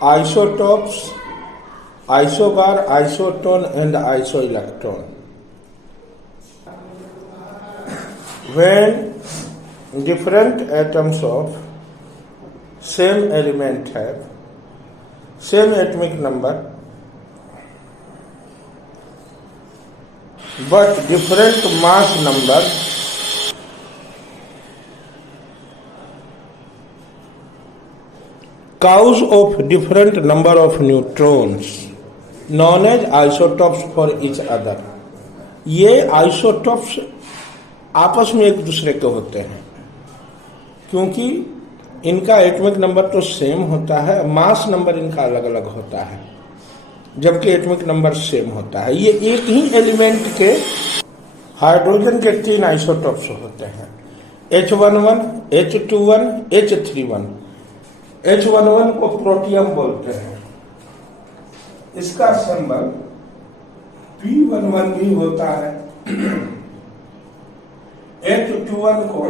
isotopes, isobar, isotone and isoelectron. When different atoms of same element have same atomic number but different mass number, cause of different number of neutrons known as isotopes for each other. ये isotopes आपस में एक दूसरे के होते हैं क्योंकि इनका एटॉमिक नंबर तो सेम होता है, मास नंबर इनका अलग अलग होता है, जबकि एटॉमिक नंबर सेम होता है। ये एक ही एलिमेंट के हाइड्रोजन के 3 आइसोटॉप्स होते हैं, H11, H21, H31। H11 को प्रोटियम बोलते हैं, इसका सिंबल P11 भी होता है। H21 को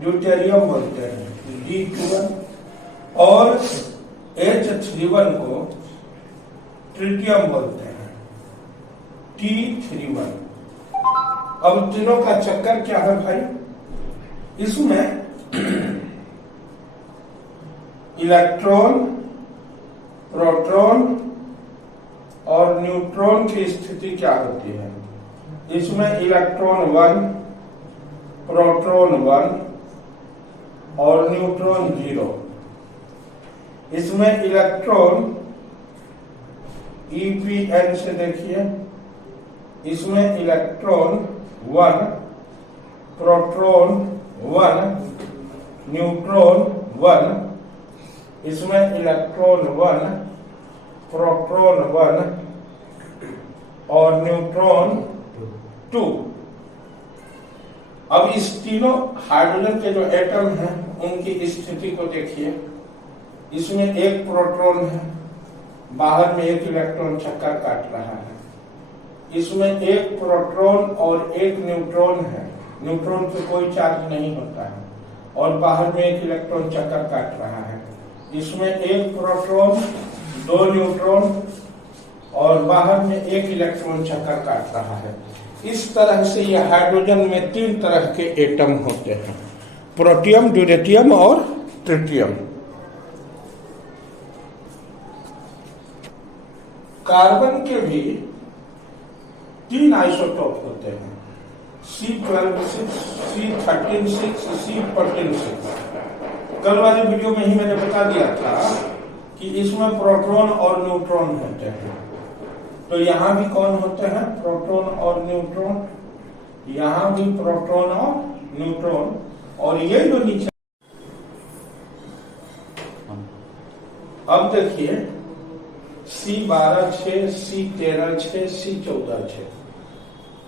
ड्यूटेरियम बोलते हैं, D21, और H31 को ट्रिटियम बोलते हैं, T31। अब तीनों का चक्कर क्या है भाई? इसमें इलेक्ट्रॉन, प्रोटॉन और न्यूट्रॉन की स्थिति क्या होती है? इसमें इलेक्ट्रॉन 1, प्रोटॉन 1 और न्यूट्रॉन 0। इसमें इलेक्ट्रॉन EPN से देखिए, इसमें इलेक्ट्रॉन 1, प्रोटॉन 1, न्यूट्रॉन 1, इसमें इलेक्ट्रॉन 1, प्रोटॉन 1 और न्यूट्रॉन 2। अब इस तीनों हाइड्रोजन के जो एटम हैं उनकी स्थिति को देखिए। इसमें एक प्रोटॉन है, बाहर में एक इलेक्ट्रॉन चक्कर काट रहा है। इसमें एक प्रोटॉन और एक न्यूट्रॉन है, न्यूट्रॉन पे कोई चार्ज नहीं होता है और बाहर में एक इलेक्ट्रॉन चक्कर काट रहा है। इसमें एक प्रोटॉन, 2 न्यूट्रॉन और बाहर में एक इलेक्ट्रॉन चक्कर काट रहा है। इस तरह से यह हाइड्रोजन में 3 तरह के एटम होते हैं, प्रोटियम, ड्यूटेरियम और ट्रिटियम। कार्बन के भी 3 आइसोटॉप होते हैं, C12(6), C13(6), C14(6). कल वाली वीडियो में ही मैंने बता दिया था कि इसमें प्रोटॉन और न्यूट्रॉन होते हैं। तो यहां भी कौन होते हैं? प्रोटॉन और न्यूट्रॉन। यहां भी प्रोटॉन और न्यूट्रॉन। और ये जो नीचे, अब देखिए C12(6), C13(6), C14(6),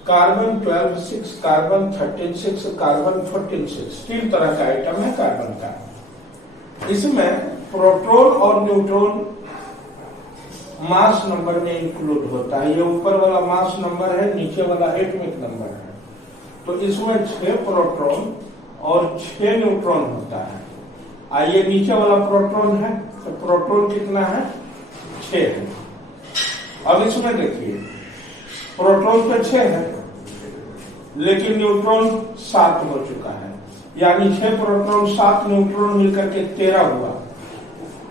carbon 12(6), carbon 13(6), carbon 14(6). 3 तरह का आइटम है कार्बन का। इसमें प्रोटॉन और न्यूट्रॉन मास नंबर में इंक्लूड होता है। ये ऊपर वाला मास नंबर है, नीचे वाला एटॉमिक नंबर है। तो इसमें 6 प्रोटॉन और 6 न्यूट्रॉन होता है। आइए नीचे वाला प्रोटॉन है, तो प्रोटॉन कितना है? 6 है। अब इसमें देखिए प्रोटॉन पे 6 है लेकिन न्यूट्रॉन 7 हो चुका है, यानी 6 प्रोटॉन 7 न्यूट्रॉन मिलकर के 13 हुआ।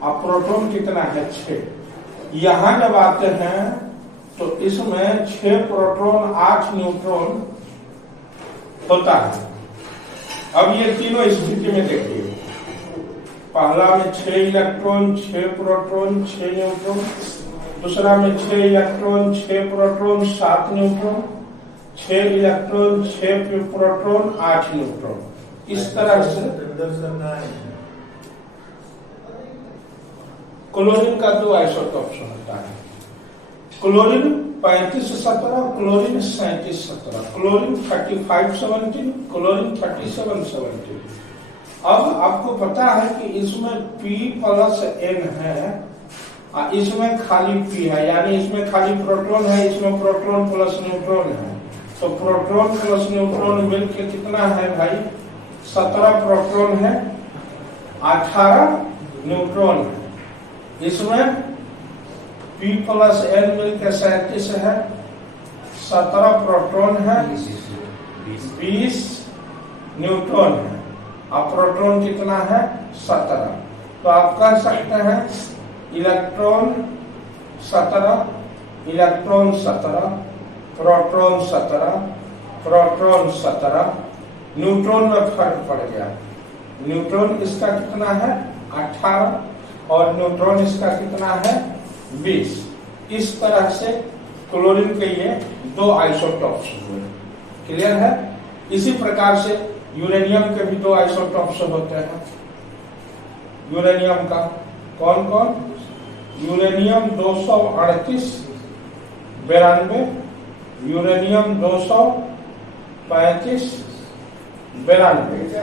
अब प्रोटॉन कितना है? 6। यहां जब आते हैं तो इसमें 6 प्रोटॉन 8 न्यूट्रॉन होता है। अब ये तीनों स्थिति में देखिए, पहला में 6 इलेक्ट्रॉन, 6 प्रोटॉन, 6 न्यूट्रॉन। दूसरा में 6 electron, 6 proton, 7 neutron. 6 electron, 6 proton, 8 neutron. इस तरह से क्लोरीन का 2 आइसोटॉप्स होता है, क्लोरीन 3517, क्लोरीन 3717, क्लोरीन 3517, क्लोरीन 3717। अब आपको पता है कि इसमें P+N है, इसमें खाली P है, यानी इसमें खाली प्रोटॉन है, इसमें प्रोटॉन प्लस न्यूट्रॉन है। तो प्रोटॉन प्लस न्यूट्रॉन मिलकर कितना है भाई? 17 प्रोटॉन है, 18 न्यूट्रॉन है। इसमें P प्लस N मिलकर 37 है, 17 प्रोटॉन है, 20 न्यूट्रॉन है। अब प्रोटॉन कितना है? 17। तो आप कह सकते हैं electron 17, electron 17, proton 17, proton 17, neutron में फर्क पड़ गया। न्यूट्रॉन इसका कितना है? 18 और न्यूट्रॉन इसका कितना है? 20। इस तरह से क्लोरीन के ये 2 आइसोटॉप्स हुए। क्लियर है? इसी प्रकार से यूरेनियम के भी 2 आइसोटॉप्स होते हैं। यूरेनियम का कौन कौन? Uranium 238 92, uranium 235 92।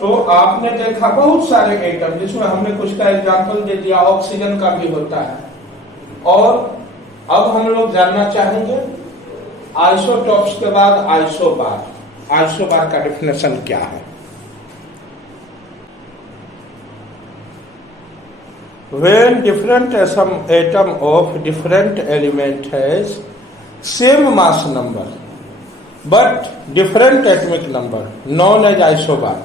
तो आपने देखा बहुत सारे एटम, जिसमें हमने कुछ का एग्जाम्पल दे दिया, ऑक्सीजन का भी होता है। और अब हम लोग जानना चाहेंगे आइसोटॉप्स के बाद आइसोबार। आइसोबार का डेफिनेशन क्या है? When different atom of different element has same mass number but different atomic number known as isobar।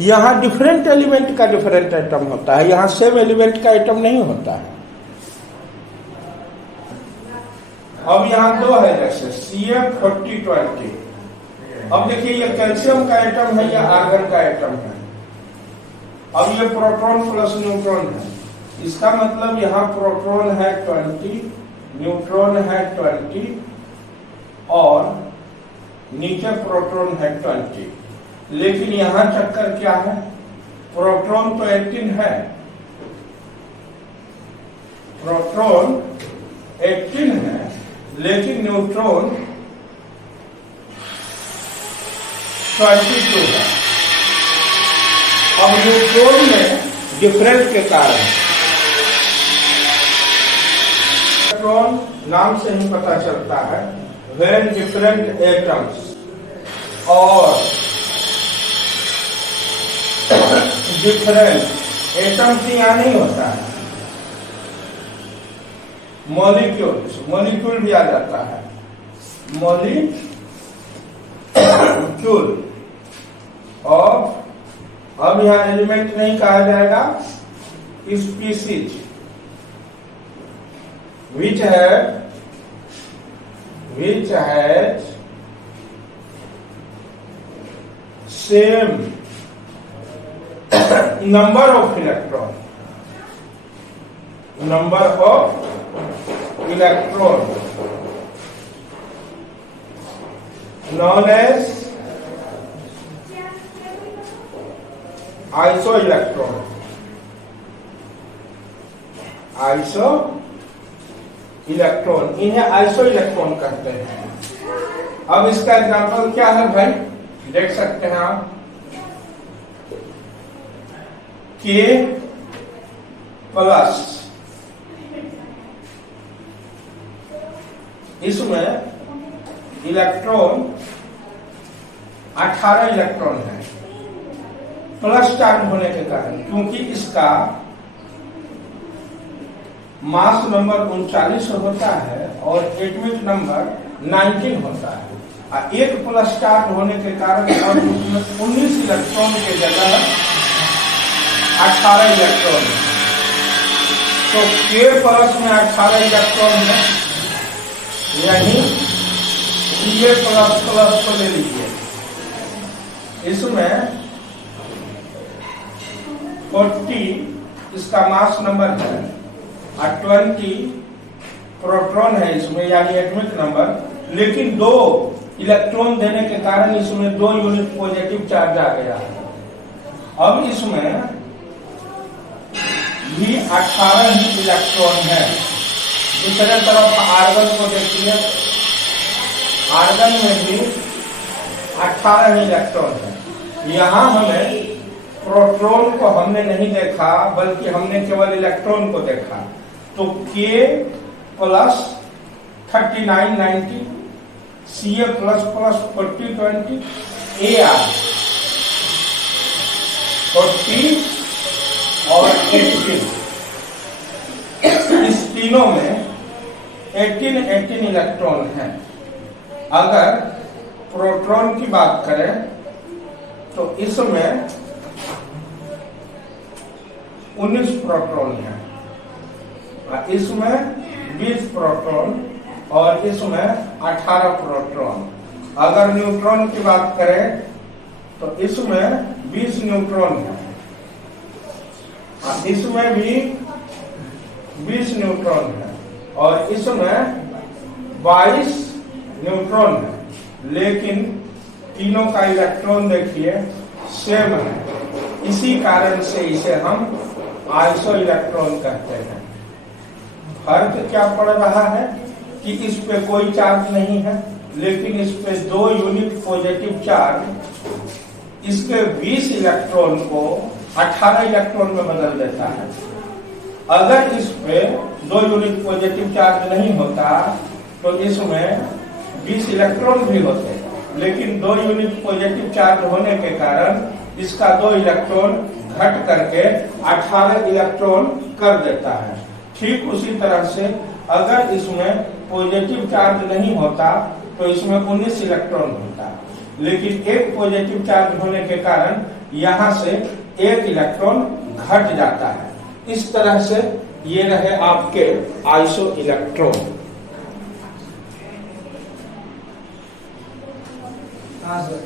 यहाँ डिफरेंट एलिमेंट का डिफरेंट एटम होता है, यहाँ सेम एलिमेंट का एटम नहीं होता है। अब यहाँ 2 है, जैसे CF4020। अब देखिए ये कैल्शियम का एटम है या आर्गन का एटम है। अब ये प्रोटॉन प्लस न्यूट्रॉन है, इसका मतलब यहाँ प्रोटॉन है 20, न्यूट्रॉन है 20 और नीचे प्रोटॉन है 20। लेकिन यहाँ चक्कर क्या है? प्रोटॉन तो 18 है, प्रोटॉन 18 है, लेकिन न्यूट्रॉन 22 है। अब न्यूट्रॉन में डिफरेंस के कारण इलेक्ट्रॉन नाम से ही पता चलता है, वेन डिफरेंट एटम्स और डिफरेंट एटम्स यहाँ नहीं होता है, मॉलिक्यूल भी आ जाता है, मॉलिक्यूल और अब यहाँ एलिमेंट नहीं कहा जाएगा, species which has same number of electron, known as isoelectron। Electron, इन्हें आइसो इलेक्ट्रॉन कहते हैं। अब इसका एग्जांपल क्या है भाई? देख सकते हैं आप, K प्लस, इसमें इलेक्ट्रॉन 18 इलेक्ट्रॉन है, प्लस चार्ज होने के कारण, क्योंकि इसका मास नंबर 39 होता है और एटॉमिक नंबर 19 होता है। एक प्लस चार्ज होने के कारण अब उसमें 19 इलेक्ट्रॉन के जगह 18 इलेक्ट्रॉन है। तो K प्लस में 18 इलेक्ट्रॉन है, यानी Ca प्लस प्लस को ले लीजिए, इसमें 40 इसका मास नंबर है और 20 प्रोटॉन है इसमें, यानी एटॉमिक नंबर, लेकिन 2 इलेक्ट्रॉन देने के कारण इसमें 2 यूनिट पॉजिटिव चार्ज आ गया है। अब इसमें भी 18 ही इलेक्ट्रॉन है। दूसरे तरफ आर्गन को देखिए, आर्गन में भी 18 ही इलेक्ट्रॉन है। यहाँ हमें प्रोटॉन को हमने नहीं देखा, बल्कि हमने केवल इलेक्ट्रॉन को देखा। तो K plus 39 90, Ca plus plus 40 20, Ar 40 और 18, तीनों में 18 इलेक्ट्रॉन हैं। अगर प्रोटॉन की बात करें तो इसमें 19 प्रोटॉन है, इसमें 20 प्रोटॉन और इसमें 18 प्रोटॉन। अगर न्यूट्रॉन की बात करें तो इसमें 20 न्यूट्रॉन है, इसमें भी 20 न्यूट्रॉन है और इसमें 22 न्यूट्रॉन है। लेकिन तीनों का इलेक्ट्रॉन देखिए सेम है, इसी कारण से इसे हम आइसो इलेक्ट्रॉन कहते हैं। फर्क क्या पड़ रहा है कि इस पे कोई चार्ज नहीं है, लेकिन इस पे 2 यूनिट पॉजिटिव चार्ज इसके 20 इलेक्ट्रॉन को 18 इलेक्ट्रॉन में बदल देता है। अगर इस पे 2 यूनिट पॉजिटिव चार्ज नहीं होता तो इसमें 20 इलेक्ट्रॉन भी होते, लेकिन 2 यूनिट पॉजिटिव चार्ज होने के कारण इसका 2 इलेक्ट्रॉन घट करके 18 इलेक्ट्रॉन कर देता है। ठीक उसी तरह से अगर इसमें पॉजिटिव चार्ज नहीं होता तो इसमें 19 इलेक्ट्रॉन होता, लेकिन एक पॉजिटिव चार्ज होने के कारण यहाँ से 1 इलेक्ट्रॉन घट जाता है। इस तरह से ये रहे आपके आइसो इलेक्ट्रॉन।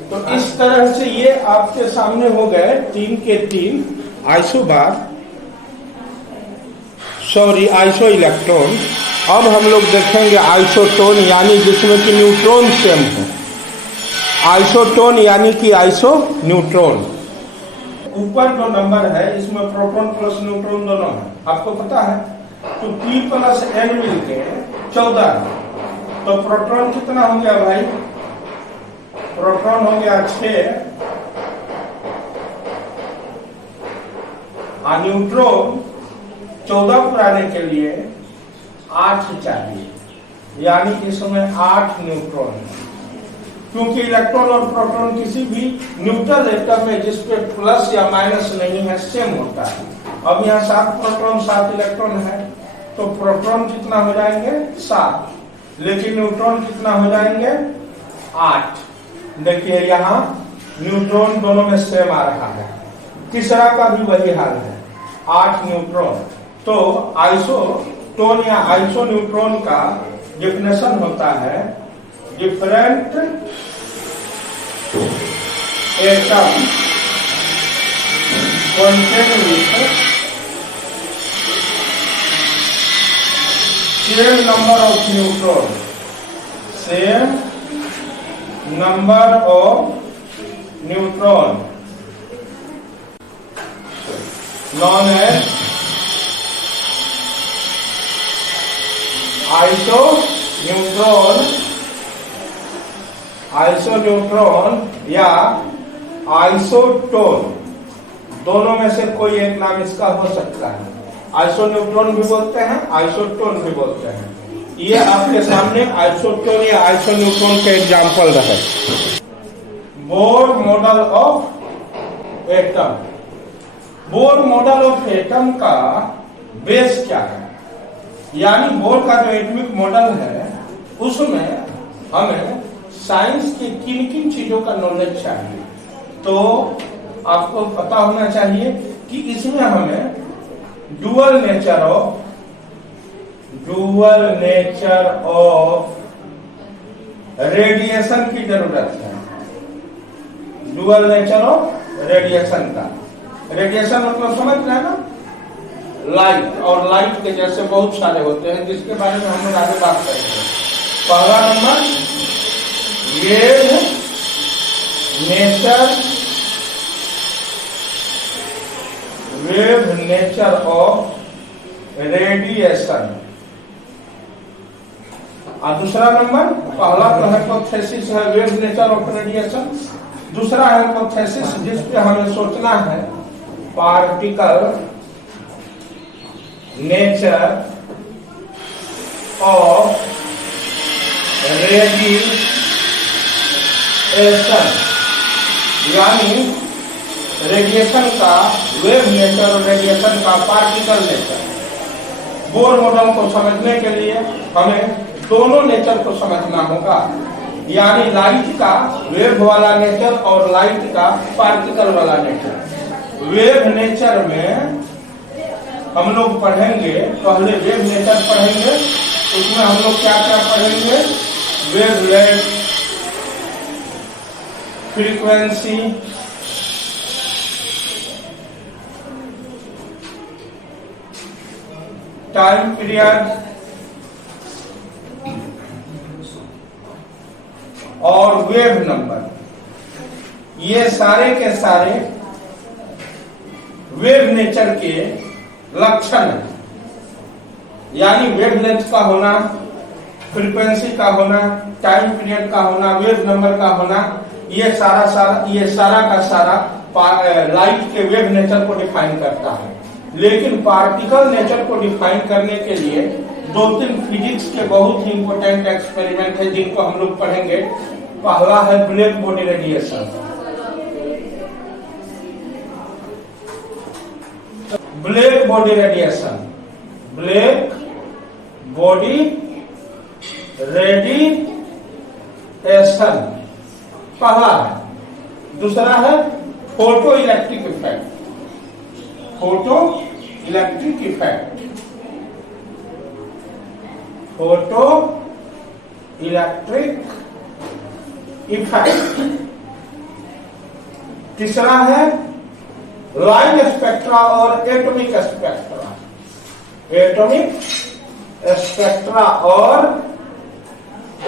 तो इस तरह से ये आपके सामने हो गए 3 के 3 आइसो इलेक्ट्रॉन। अब हम लोग देखेंगे आइसोटोन, यानी जिसमें कि न्यूट्रॉन सेम हो। आइसोटोन यानी कि आइसो न्यूट्रॉन। ऊपर जो नंबर है इसमें प्रोटॉन प्लस न्यूट्रॉन दोनों है, आपको पता है। तो P प्लस N मिलके 14 है। तो प्रोटॉन कितना हो गया भाई? प्रोटॉन हो गया 6 और न्यूट्रॉन 14 पुराने के लिए 8 चाहिए, यानी इसमें 8 न्यूट्रॉन है। क्योंकि इलेक्ट्रॉन और प्रोटॉन किसी भी न्यूट्रल एटम में जिसपे प्लस या माइनस नहीं है सेम होता है। अब यहाँ 7 प्रोटॉन 7 इलेक्ट्रॉन है, तो प्रोटॉन कितना हो जाएंगे? 7, लेकिन न्यूट्रॉन कितना हो जाएंगे? 8। देखिए यहाँ न्यूट्रॉन दोनों में सेम आ रहा है। तीसरा का भी वही हाल है, 8 न्यूट्रॉन। तो आइसोटोन या आइसो न्यूट्रॉन का डेफिनेशन होता है different atom contain with same number of neutron, same number of neutron, known as आइसोन्यूट्रॉन या आइसोटोन। दोनों में से कोई एक नाम इसका हो सकता है। आइसोन्यूट्रॉन भी बोलते हैं, आइसोटोन भी बोलते हैं। ये आपके सामने आइसोटोन या आइसोन्यूट्रॉन के एग्जाम्पल रहे। Bohr model of atom. Bohr model of atom का बेस क्या है? यानी बोर का जो एटॉमिक मॉडल है उसमें हमें साइंस की किन किन चीजों का नॉलेज चाहिए। तो आपको पता होना चाहिए कि इसमें हमें डुअल नेचर ऑफ रेडिएशन की जरूरत है। डुअल नेचर ऑफ रेडिएशन का, रेडिएशन मतलब समझ रहे हैं ना, लाइट, और लाइट के जैसे बहुत सारे होते हैं जिसके बारे में हम लोग आगे बात करेंगे। पहला number wave nature of radiation, और दूसरा नंबर, पहला तो हाइपोथेसिस है वेव नेचर ऑफ रेडिएशन, दूसरा हाइपोथेसिस जिसपे हमें सोचना है पार्टिकल नेचर ऑफ रेडिएशन, यानी रेडिएशन का वेव नेचर और रेडिएशन का पार्टिकल नेचर। बोर मॉडल को समझने के लिए हमें दोनों नेचर को समझना होगा, यानी लाइट का वेव वाला नेचर और लाइट का पार्टिकल वाला नेचर। वेव नेचर में हम लोग पढ़ेंगे, पहले वेव नेचर पढ़ेंगे, उसमें हम लोग क्या क्या पढ़ेंगे, वेवलेंथ, फ्रीक्वेंसी, टाइम पीरियड और वेव नंबर। ये सारे के सारे वेव नेचर के लक्षण है, यानी वेवलेंथ का होना, फ्रीक्वेंसी का होना, टाइम पीरियड का होना, वेव नंबर का होना, ये सारा का सारा लाइट के वेव नेचर को डिफाइन करता है। लेकिन पार्टिकल नेचर को डिफाइन करने के लिए 2-3 फिजिक्स के बहुत ही इंपॉर्टेंट एक्सपेरिमेंट है जिनको हम लोग पढ़ेंगे। पहला है black body radiation. Black body radiation, black body radiation पहला है। दूसरा है photo electric effect, photo electric effect, photo electric effect. तीसरा है लाइन स्पेक्ट्रा और एटॉमिक स्पेक्ट्रा, एटॉमिक स्पेक्ट्रा और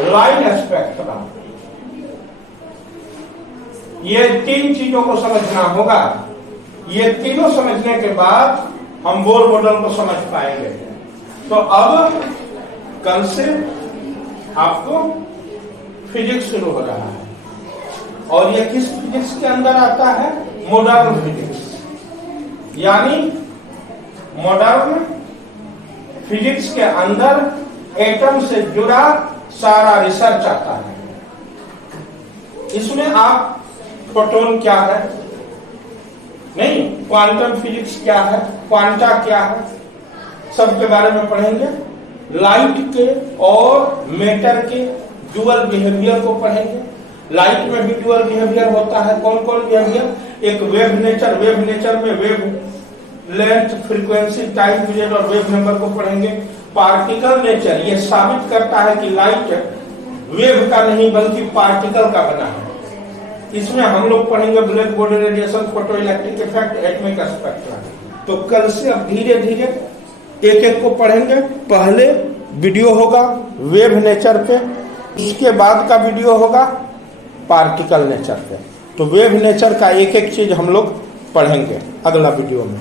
लाइन स्पेक्ट्रा। ये 3 चीजों को समझना होगा। ये तीनों समझने के बाद हम बोर मॉडल को समझ पाएंगे। तो अब कल से आपको फिजिक्स शुरू हो रहा है, और ये किस फिजिक्स के अंदर आता है, मॉडर्न फिजिक्स। यानी मॉडर्न फिजिक्स के अंदर एटम से जुड़ा सारा रिसर्च आता है। इसमें आप फोटोन क्या है, नहीं, क्वांटम फिजिक्स क्या है, क्वांटा क्या है, सबके बारे में पढ़ेंगे। लाइट के और मैटर के डुअल बिहेवियर को पढ़ेंगे। लाइट में भी डुअल बिहेवियर होता है। कौन कौन बिहेवियर, एक वेव नेचर, वेव नेचर में wave length, frequency, time period और वेव नंबर को पढ़ेंगे। पार्टिकल नेचर ये साबित करता है कि लाइट वेव का नहीं बल्कि पार्टिकल का बना है। इसमें हम लोग पढ़ेंगे black body radiation, photo electric effect, atomic spectra. तो कल से अब धीरे धीरे एक एक को पढ़ेंगे। पहले वीडियो होगा वेव नेचर पे, उसके बाद का वीडियो होगा पार्टिकल नेचर पे। तो वेव नेचर का एक एक चीज हम लोग पढ़ेंगे अगला वीडियो में।